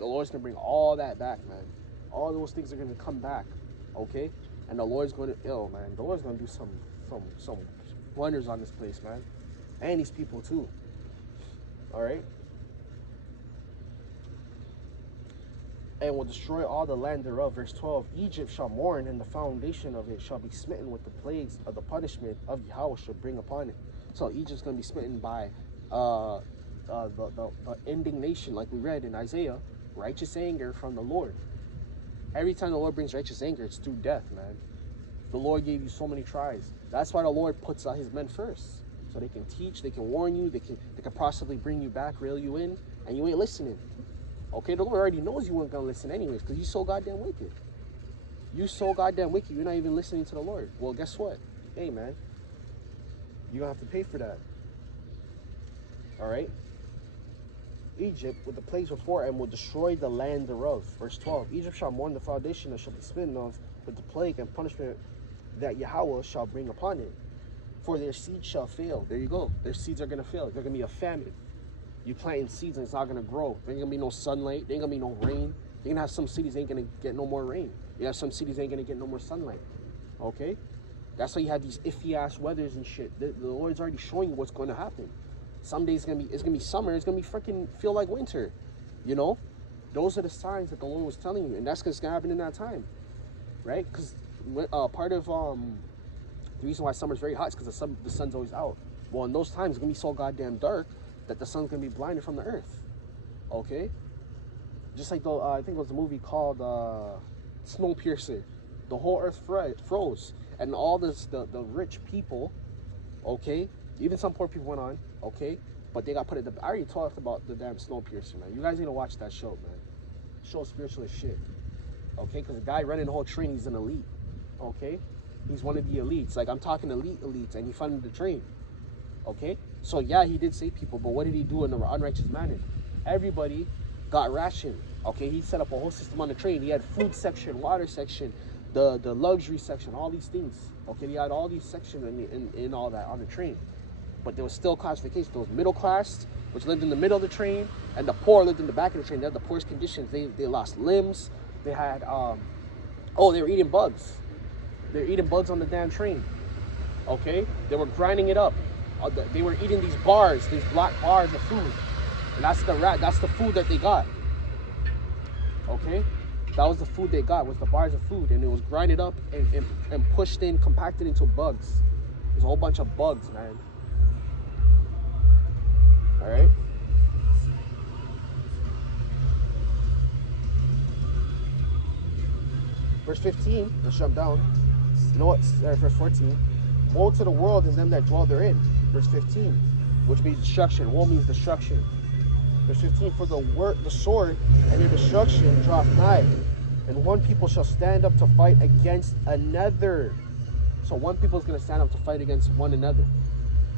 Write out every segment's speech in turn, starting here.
The Lord's going to bring all that back, man. All those things are going to come back, okay? And the Lord's going to, man, the Lord's going to do some wonders on this place, man. And these people, too. All right? And will destroy all the land thereof. Verse 12, Egypt shall mourn, and the foundation of it shall be smitten with the plagues of the punishment of Yahawah shall bring upon it. So Egypt's going to be smitten by the indignation, like we read in Isaiah, righteous anger from the Lord. Every time the Lord brings righteous anger, it's through death, man. The Lord gave you so many tries. That's why the Lord puts out his men first. So they can teach, they can warn you, they can possibly bring you back, reel you in, and you ain't listening. Okay, the Lord already knows you weren't going to listen anyways, because you're so goddamn wicked. You so goddamn wicked, you're not even listening to the Lord. Well, guess what? Hey, man, you're going to have to pay for that. All right? Egypt, with the plagues before, and will destroy the land thereof. Verse 12, Egypt shall mourn the foundation that shall be smitten of with the plague and punishment that Yahawah shall bring upon it. For their seed shall fail. There you go. Their seeds are going to fail. There's going to be a famine. You planting seeds and it's not going to grow. There ain't going to be no sunlight. There ain't going to be no rain. You're going to have some cities ain't going to get no more rain. You have some cities ain't going to get no more sunlight. Okay? That's why you have these iffy-ass weathers and shit. The Lord's already showing you what's going to happen. Some days it's going to be summer. It's going to be freaking feel like winter. You know? Those are the signs that the Lord was telling you. And that's because it's going to happen in that time. Right? Because part of the reason why summer's very hot is because the sun's always out. Well, in those times, it's going to be so goddamn dark that the sun's going to be blinded from the earth. Okay? Just like, I think it was a movie called Snowpiercer. The whole earth froze. And all the rich people, okay? Even some poor people went on, okay? But they got put in the... I already talked about the damn Snowpiercer, man. You guys need to watch that show, man. Show spiritual as shit. Okay? Because the guy running the whole train, he's an elite. Okay? He's one of the elites. Like, I'm talking elites, and he funded the train. Okay? So, yeah, he did save people, but what did he do in an unrighteous manner? Everybody got rationed. Okay? He set up a whole system on the train. He had food section, water section, the luxury section, all these things. Okay? He had all these sections in all that on the train. But there was still classification. There was middle class, which lived in the middle of the train, and the poor lived in the back of the train. They had the poorest conditions. They lost limbs. They had, they were eating bugs. They're eating bugs on the damn train. Okay? They were grinding it up. They were eating these bars, these black bars of food. And that's the food that they got. Okay? That was the food they got, was the bars of food. And it was grinded up and pushed in, compacted into bugs. There's a whole bunch of bugs, man. Alright? Verse 15, let's jump down. You know what? Verse 14. Woe to the world and them that dwell therein. Verse 15, which means destruction. Woe means destruction. Verse 15, for the sword and their destruction draweth nigh, and one people shall stand up to fight against another. So one people is going to stand up to fight against one another.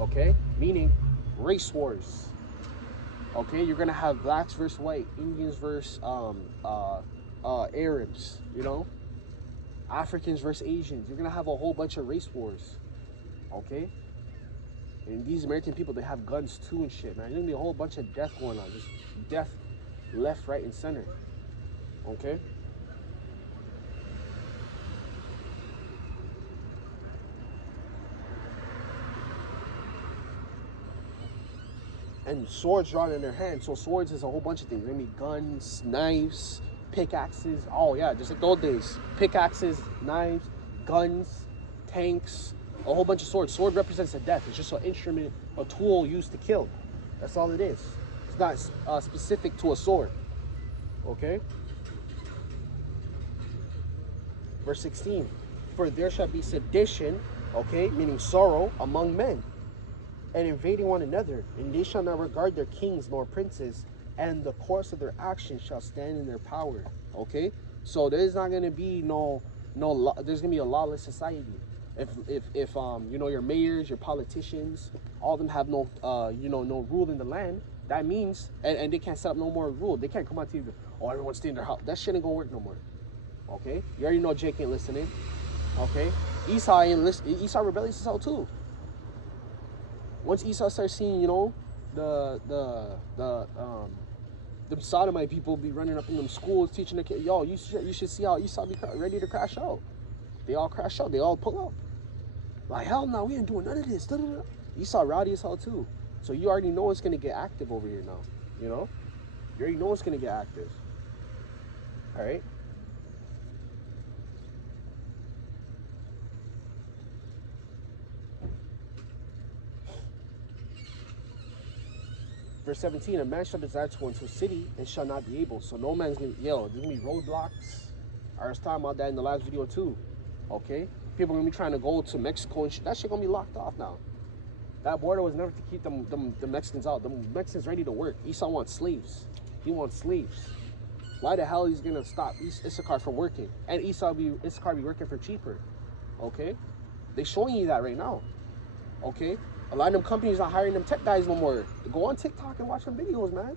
Okay? Meaning race wars. Okay? You're going to have blacks versus white, Indians versus Arabs, you know? Africans versus Asians. You're going to have a whole bunch of race wars. Okay? And these American people, they have guns too and shit, man. There's going to be a whole bunch of death going on. Just death left, right, and center. Okay? And swords drawn in their hands. So swords is a whole bunch of things. There's going to be guns, knives, pickaxes. Oh, yeah, just like the old days. Pickaxes, knives, guns, tanks, a whole bunch of swords. Sword represents a death. It's just an instrument, a tool used to kill. That's all it is. It's not specific to a sword. Okay? Verse 16. For there shall be sedition, okay, meaning sorrow, among men, and invading one another, and they shall not regard their kings nor princes, and the course of their actions shall stand in their power. Okay? So there's not going to be there's going to be a lawless society. If you know, your mayors, your politicians, all of them have no no rule in the land, that means, and they can't set up no more rule. They can't come out to you, oh, everyone stay in their house. That shit ain't gonna work no more. Okay? You already know Jake ain't listening. Okay? Esau ain't listening. Esau rebellious as hell too. Once Esau starts seeing, you know, the Them sodomite people be running up in them schools teaching the kids, yo, you should see how Esau be ready to crash out. They all crash out. They all pull up. Like, hell no, we ain't doing none of this. Esau rowdy as hell too. So you already know it's going to get active over here now. You know? You already know it's going to get active. All right? Verse 17, a man shall desire to go into a city and shall not be able. So no man's going to, there's going to be roadblocks. I was talking about that in the last video too. Okay? People are going to be trying to go to Mexico and shit. That shit going to be locked off now. That border was never to keep the Mexicans out. The Mexicans ready to work. Esau wants slaves. He wants slaves. Why the hell he's going to stop Issachar from working? And Issachar be working for cheaper. Okay? They showing you that right now. Okay? A lot of them companies not hiring them tech guys no more. Go on TikTok and watch them videos, man.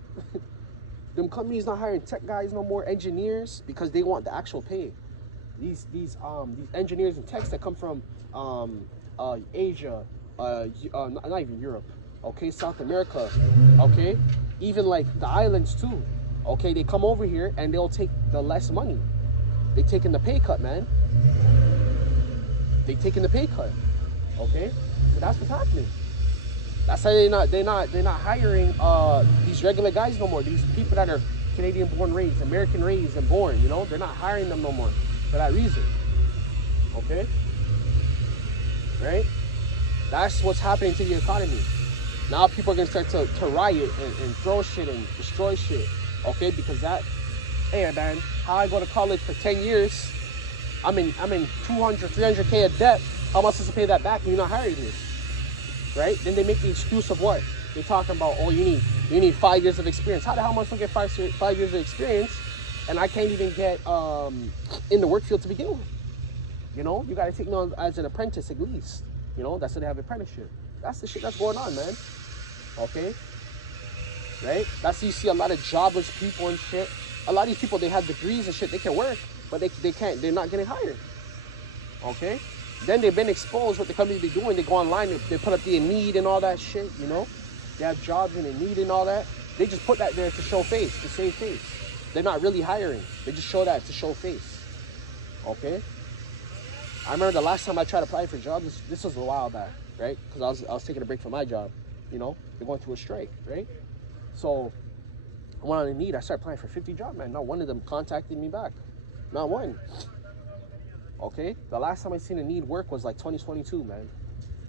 Them companies not hiring tech guys no more, engineers, because they want the actual pay. These engineers and techs that come from Asia, not even Europe, okay, South America, okay, even like the islands too, okay, they come over here and they'll take the less money. They taking the pay cut, man. They taking the pay cut, okay. So that's what's happening. That's how they're not hiring these regular guys no more. These people that are Canadian born, raised, American raised and born, you know, they're not hiring them no more for that reason. Okay? Right? That's what's happening to the economy. Now people are gonna start to riot and throw shit and destroy shit. Okay, because that, hey man, how I go to college for 10 years, I'm in 200, 300K of debt. How am I supposed to pay that back when you're not hiring me? Right? Then they make the excuse of what? They're talking about, oh, you need 5 years of experience. How the hell am I supposed to get 5 years of experience and I can't even get in the work field to begin with? You know, you got to take me on as an apprentice at least. You know, that's why they have apprenticeship. That's the shit that's going on, man. Okay? Right? That's you see a lot of jobless people and shit. A lot of these people, they have degrees and shit. They can work, but they can't. They're not getting hired. Okay? Then they've been exposed what the companies be doing. They go online, they put up the Indeed and all that shit, you know? They have jobs in Indeed and all that. They just put that there to show face, to save face. They're not really hiring. They just show that to show face. Okay? I remember the last time I tried to apply for jobs, this was a while back, right? Because I was taking a break from my job, you know? They're going through a strike, right? So I went on Indeed. I started applying for 50 jobs, man. Not one of them contacted me back. Not one. Okay, the last time I seen Indeed work was like 2022, man.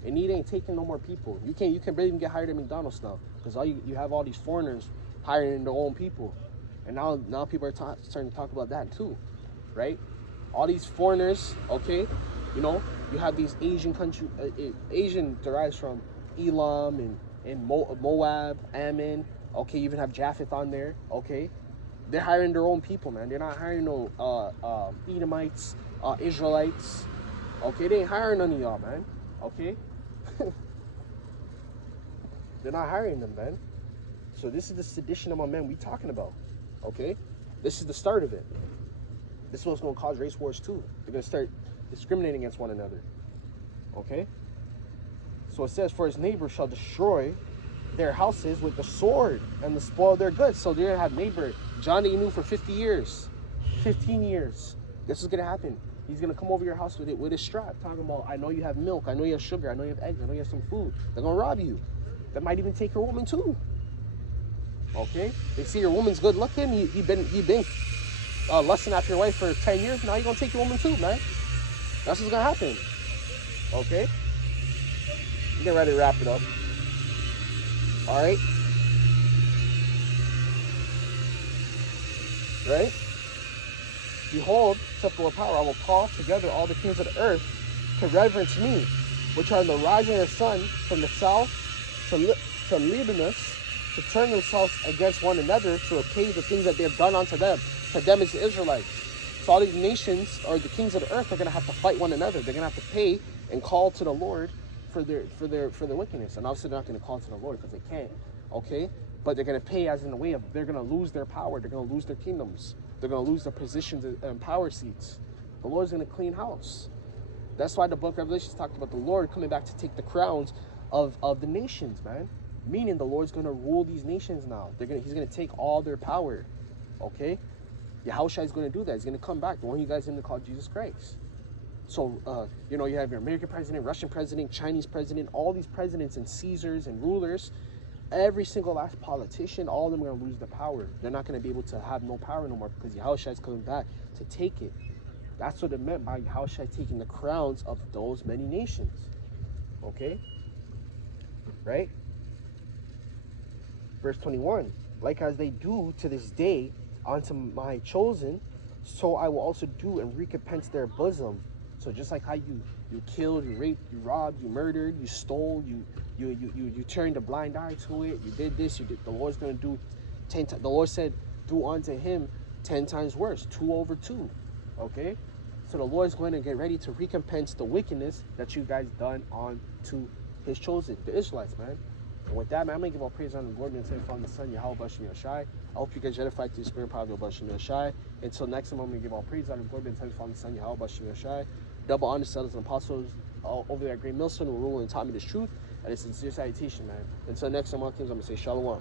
Indeed ain't taking no more people. You can barely even get hired at McDonald's now because you have all these foreigners hiring their own people, and now people are starting to talk about that too, right? All these foreigners, okay, you know, you have these Asian country, Asian derives from Elam and Moab, Ammon. Okay, you even have Japheth on there. Okay, they're hiring their own people, man. They're not hiring no Edomites. Israelites, okay, they ain't hiring none of y'all, man, okay? They're not hiring them, man. So this is the sedition among men we talking about, okay? This is the start of it. This is what's going to cause race wars too. They're going to start discriminating against one another, okay? So it says, for his neighbor shall destroy their houses with the sword and the spoil their goods. So they're going to have neighbor, John that you knew for 50 years, 15 years. This is going to happen. He's going to come over your house with his strap, talking about, I know you have milk, I know you have sugar, I know you have eggs, I know you have some food. They're going to rob you. They might even take your woman too. Okay? They see your woman's good looking, you've been lusting after your wife for 10 years, now you're going to take your woman too, man. That's what's going to happen. Okay? You get ready to wrap it up. Alright? Right? Behold, saith the Lord power, I will call together all the kings of the earth to reverence me, which are in the rising of the sun from the south to Libanus, to turn themselves against one another to repay the things that they have done unto them. To them is the Israelites. So all these nations, or the kings of the earth, are going to have to fight one another. They're going to have to pay and call to the Lord for their wickedness. And obviously they're not going to call to the Lord because they can't. Okay? But they're going to pay as in the way of they're going to lose their power. They're going to lose their kingdoms. They're going to lose their positions and power seats. The Lord's going to clean house. That's why the book of Revelation talked about the Lord coming back to take the crowns of the nations, man. Meaning the Lord's going to rule these nations now. He's going to take all their power. Okay? Yahawashi is going to do that. He's going to come back. The one you guys are going to call Jesus Christ. So, you know, you have your American president, Russian president, Chinese president, all these presidents and Caesars and rulers. Every single last politician, all of them are going to lose the power. They're not going to be able to have no power no more because Yahawashi is coming back to take it. That's what it meant by Yahawashi taking the crowns of those many nations. Okay? Right? Verse 21. Like as they do to this day unto my chosen, so I will also do and recompense their bosom. So just like how you killed, you raped, you robbed, you murdered, you stole, you turned a blind eye to it, you did this, you did. The Lord's going to do 10 times. The Lord said, do unto him 10 times worse, 2 over 2. Okay? So the Lord's going to get ready to recompense the wickedness that you guys done on to his chosen, the Israelites, man. And with that, man, I'm going to give all praise on the glory and say, Father, the Son, Yahawashi, I hope you guys edified through the spirit power of Yahawashi. Until next time, I'm going to give all praise on the glory and say, Father, the Son, Yahawashi. Double honor to and apostles over there at Great Millstone who rule and taught me this truth. And a sincere salutation, man. Until next time, I'm going to say Shalom.